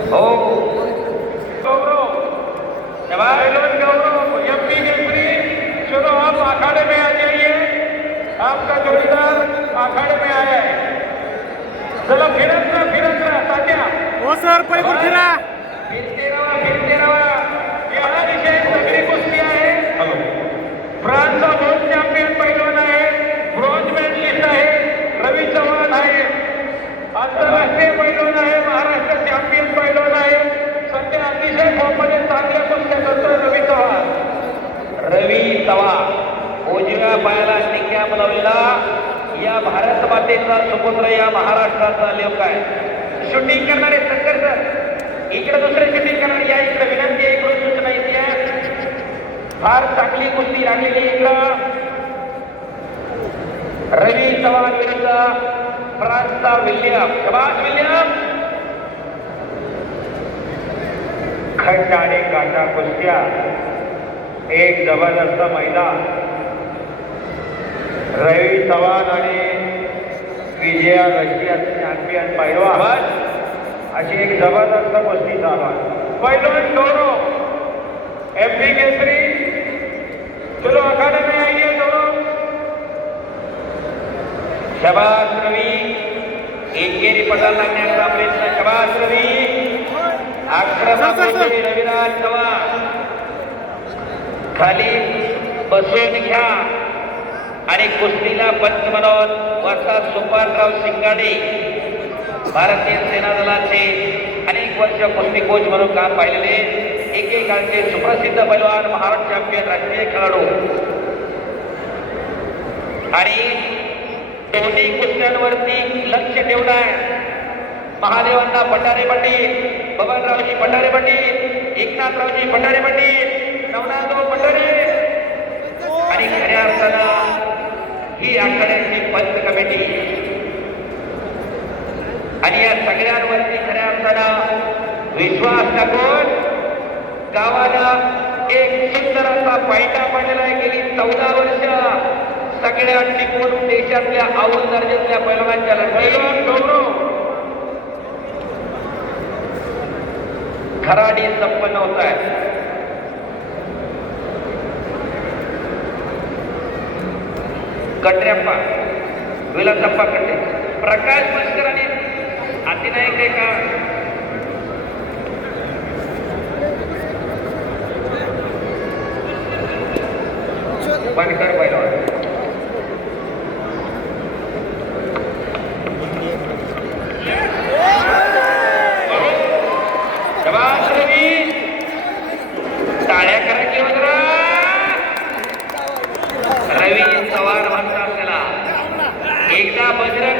हो गौरव गौरव एमपी केसरी, चलो आप अखाड़े में आ जाइए, आपका जोड़ीदार अखाड़े में आया है. चलो फिरत रहा तात्या. हो सर पैपूर फिरा. फिरते रहा. या विषय सगळी कुस्ती आहे. फ्रान्सचा वर्ल्ड चॅम्पियन पैलवान आहे, ब्रॉन्झ मेडलिस्ट आहे, रवी चव्हाण आहे, आंतरराष्ट्रीय पैलवान आहे, महाराष्ट्र चॅम्पियन पैलवान आहे, सध्या अतिशय फॉर्ममध्ये चांगल्या कुस्त्या करतोय रवी चव्हाण. उजव्या पायाला टिक्या बनवलेला या भारत मातेचा सुपुत्र, या महाराष्ट्राचा लोक आहे. शूटिंग करणारे शंकर सर इकडे, दुसरे शूटिंग करणारे या इकडे. विनंती आहे, इकडून सूचना येते. फार चांगली कुस्ती लागलेली इकडं. रवी चव्हाण विरुद्ध फ्रान्सचा विल्यम. शबाज विल्यम. खंड आणि काटा कुस्त्या, एक जबरदस्त मैदान. रवी चव्हाण आणि विजया रशियाचे चॅम्पियन पैलवान, अशी एक जबरदस्त कुस्ती चालू आहे. पैलवान गौरव एमपी केसरी, चलो अखाड़े में आइए गौरव. शबाज रवी. एकेरी पटल लागण्याचा प्रयत्न. शबाज रवी. आक्रमक रविराज चव्हाण. खाली बसून घ्या आणि कुस्तीला पंच म्हणून वसा सुपानराव सिंगाडे, भारतीय सेना दलाचे अनेक वर्ष कुस्ती कोच म्हणून काम पाहिलेले, एकेकाळचे सुप्रसिद्ध पैलवान, महाराष्ट्र चॅम्पियन, राष्ट्रीय खेळाडू. आणि दोन्ही कुस्त्यांवरती लक्ष ठेवून आहे. महादेवांना भंडारे पाटील, बबनरावजी भंडारे पाटील, एकनाथरावजी भंडारे पाटील, नवनाथराव भंडारे आणि खऱ्या अर्थानं ही आखाड्याची पंच कमिटी. आणि या सगळ्यांवरती खऱ्या अर्थानं विश्वास टाकून गावाला एक सुंदर असा फायदा पडलेला आहे. गेली 14 वर्ष सगळ्या टिकून देशातल्या अव्वल दर्जातल्या पैलवानांच्या पैलवान गौरव खराडी संपन्न होत आहे. कटरेप्पा, विलासप्पा कटे, प्रकाश मस्कर आणि अतिनायक आहे का बनकर पैलवान. शबाज रवी. टाळ्या करा की वगैरे. रवी चव्हाण म्हणतात त्याला. एकदा बजरंग